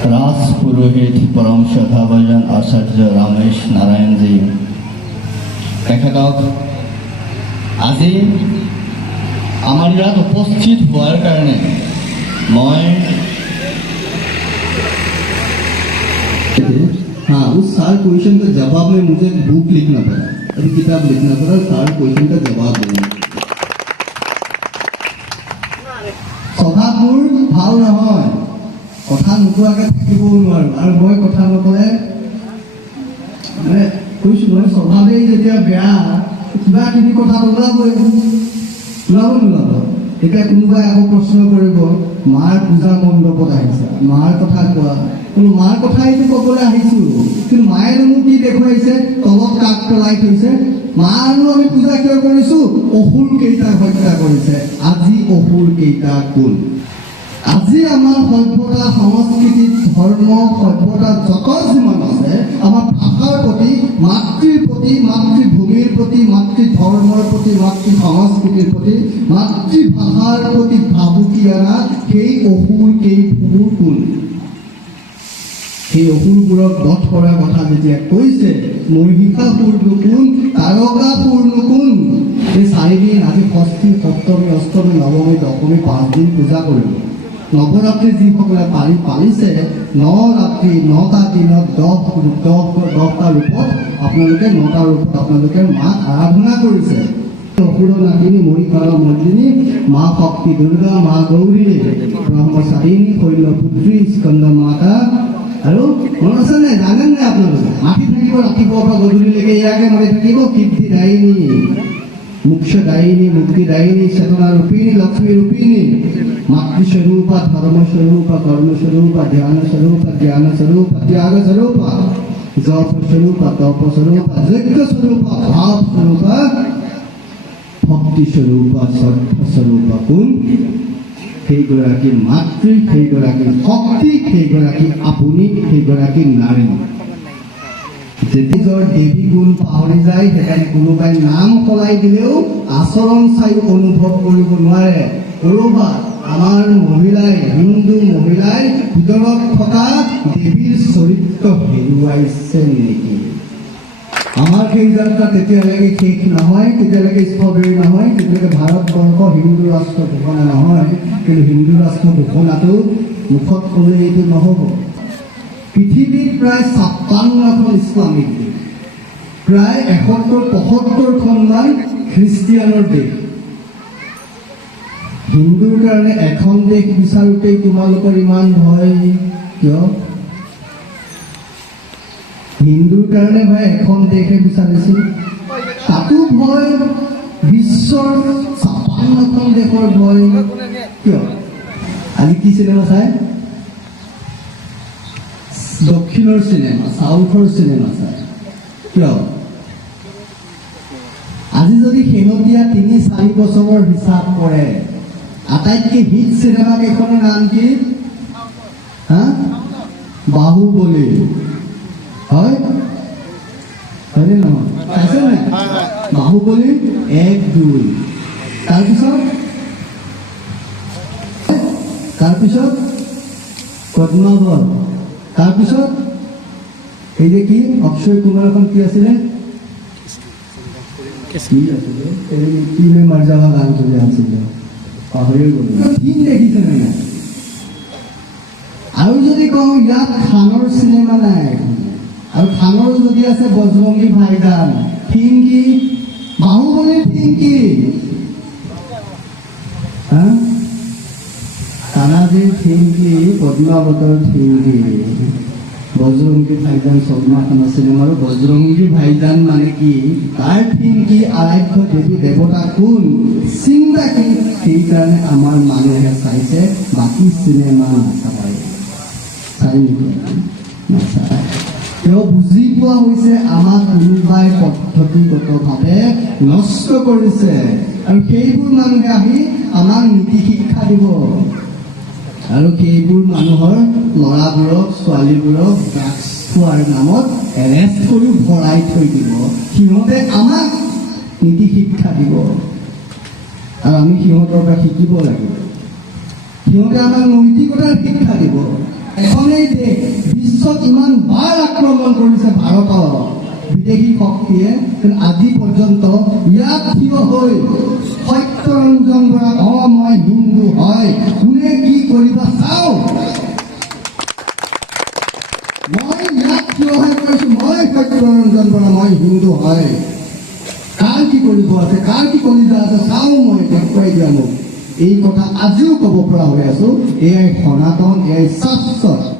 राज पुरोहित परम श्रद्धाभाजन आचार्य रमेश नारायण जी तेखেতক আজি আমাৰ ইয়াত উপস্থিত হোৱাৰ কাৰণে মই हाँ उस सार क्वेश्चन का जवाब में मुझे बुक लिखना पड़ा, अभी किताब लिखना पड़ा, सार क्वेश्चन का जवाब देना। স্বভাৱবোৰ ভাল নহয়, কথা নোকোৱাকৈ থাকিবও নোৱাৰোঁ আৰু মই কথা নকলে মানে কৈছোঁ নহয় স্বভাৱেই যেতিয়া বেয়া কিবা কিবি কথা ওলাবই, ওলাব নোলাব। এতিয়া কোনোবাই আকৌ প্ৰশ্ন কৰিব মাৰ পূজা মণ্ডপত আহিছে, মাৰ কথা কোৱা, বোলো মাৰ কথাইতো ক'বলৈ আহিছোঁ, কিন্তু মায়েনো মোক কি দেখুৱাইছে, তলত কাক পেলাই থৈছে। মাৰনো আমি পূজা কিয় কৰিছোঁ, অসুৰ কেইটাক হত্যা কৰিছে। আজি অসুৰ কেইটা কোন? আজি আমাৰ সভ্যতা সংস্কৃতি ধৰ্ম সভ্যতা যত যিমান আছে আমাৰ ভাষাৰ প্ৰতি, মাতৃৰ প্ৰতি, মাতৃভূমিৰ প্ৰতি, মাতৃ ধৰ্মৰ প্ৰতি, মাতৃ সংস্কৃতিৰ প্ৰতি, মাতৃভাষাৰ প্ৰতি ভাবুকি অনা সেই অসুৰ কেইবোৰ কোন? সেই অসুৰবোৰক বধ কৰাৰ কথা যেতিয়া কৈছে, মহিষাসুৰনো কোন, তাৰকাসুৰনো কোন? এই 4 দিন আজি ষষ্ঠী সপ্তমী অষ্টমী নৱমী দশমী 5 দিন পূজা কৰিব। নৱৰাত্ৰি যিসকলে পালিছে 9 ৰাত্ৰি 9টা দিনত 10টা ৰূপত আপোনালোকে 9টা ৰূপত আপোনালোকে মাক আৰাধনা কৰিছে। অসুৰ নাতিনী মৰিকালা মৰ্দিনী মা শক্তি দুৰ্গা, মা গৌৰী, ব্ৰহ্মচাৰিণী, শৈলপুত্ৰী, স্কন্দ মাতা। আৰু মনত আছে নাই, জানেন নাই আপোনালোকে? মাতি থাকিব ৰাতিপুৱাৰ পৰা গধূলিলৈকে ইয়াকে মাতি থাকিব। কীৰ্তিদায়িনী, মোক্ষদায়িনী, মুক্তিদায়িনী, চেতনাৰূপিণী, লক্ষ্মীৰূপিণী, মাতৃস্বৰূপা, ধৰ্মস্বৰূপা, কৰ্মস্বৰূপা, ধ্যানস্বৰূপা, জ্ঞানস্বৰূপা, ত্যাগস্বৰূপা, জপস্বৰূপা, তপস্বৰূপা, যজ্ঞস্বৰূপা, ভাৱস্বৰূপা, ভক্তিস্বৰূপা, শ্ৰদ্ধাস্বৰূপা কোন? সেইগৰাকী মাতৃ, সেইগৰাকী শক্তি, সেইগৰাকী আপুনি, সেইগৰাকী নাৰী। যেতিয়া দেৱী গুণ পাহৰি যায়, সেইকাৰণে কোনোবাই নাম সলাই দিলেও আচৰণ চাই অনুভৱ কৰিব নোৱাৰে। ক'ৰবাত আমাৰ মহিলাই, হিন্দু মহিলাই ভিতৰত থকা দেৱীৰ চৰিত্ৰ হেৰুৱাইছে নেকি? আমাৰ সেই যাত্ৰা তেতিয়ালৈকে শেষ নহয়, তেতিয়ালৈকে স্থবিৰ নহয়, তেতিয়ালৈকে ভাৰতবৰ্ষ হিন্দু ৰাষ্ট্ৰ ঘোষণা নহয়। কিন্তু হিন্দু ৰাষ্ট্ৰ ঘোষণাটো মুখত ক'লে এইটো নহ'ব। পৃথিৱীত প্ৰায় 56খন ইছলামিক দেশ, প্ৰায় 71-75খনমান খ্ৰীষ্টিয়ানৰ দেশ। হিন্দুৰ কাৰণে এখন দেশ বিচাৰোঁতেই তোমালোকৰ ইমান ভয় কিয়? হিন্দুৰ কাৰণে ভাই এখন দেশে বিচাৰিছিল, তাতো ভয়। বিশ্বৰ 56খন দেশৰ ভয় কিয়? আজি কি চিনেমা চাই? দক্ষিণৰ চিনেমা, চাউথৰ চিনেমা চাই কিয়? আজি যদি শেহতীয়া 3-4 বছৰৰ হিচাপ কৰে, আটাইতকৈ হিট চিনেমা কেইখনৰ নাম কি? বাহুবলী হয়, হয়নে নহয়? চাইছে নাই বাহুবলী 1, 2? তাৰপিছত পদ্মাৱত, তাৰপিছত এই যে কি অক্ষয় কুমাৰ এখন কি আছিলে, কি মাৰ্জাবা গান চলি আছিলে, পাহৰি গ'লো। কি দেখিছে নাই? আৰু যদি কওঁ ইয়াত খানৰ চিনেমা নাই, আৰু খানৰ যদি আছে বজৰংগী ভাইজান, থিম কি? বাহুবলীৰ থিম কি? তানাজীৰ থিম কি? পদ্মাৱতৰ থিম কি? বজৰংগী ভাইজান সলমান খানৰ চিনেমা। আৰু বজৰংগী ভাইজান মানে কি? তাৰ থিম কি? আৰাধ্য দেৱী দেৱতা কোন? চিন্তা কি? সেইকাৰণে আমাৰ মানুহে চাইছে, বাকী চিনেমা নাচায়। চাই নেকি? নাচায়। তেওঁ বুজি পোৱা হৈছে আমাক কোনোবাই পদ্ধতিগতভাৱে নষ্ট কৰিছে, আৰু সেইবোৰ মানুহে আহি আমাক নীতি শিক্ষা দিব। আৰু সেইবোৰ মানুহৰ ল'ৰাবোৰক ছোৱালীবোৰক ড্ৰাগছ খোৱাৰ নামত এৰেষ্ট কৰি ভৰাই থৈ দিব। সিহঁতে আমাক নীতি শিক্ষা দিব, আৰু আমি সিহঁতৰ পৰা শিকিব লাগিব। সিহঁতে আমাক নৈতিকতাৰ শিক্ষা দিব। এখনেই দেশ, ভাৰতবৰ্ষত ইমান বাৰ আক্ৰমণ কৰিছে ভাৰতত বিদেশী শক্তিয়ে, কিন্তু আজি পৰ্যন্ত ইয়াত থিয় হৈ সত্যৰঞ্জন বৰা মই হিন্দু হয়, কোনে কি কৰিবা চাওঁ। মই ইয়াত থিয় হৈ কৈছো মই সত্যৰঞ্জন বৰা, মই হিন্দু হয়, কাৰ কি কৰিব আছে, কাৰ কি কৰিব আছে চাওঁ, মই দেখুৱাই দিয়া মোক। এই কথা আজিও ক'ব পৰা হৈ আছো। এয়াই সনাতন, এয়াই শাশ্বত।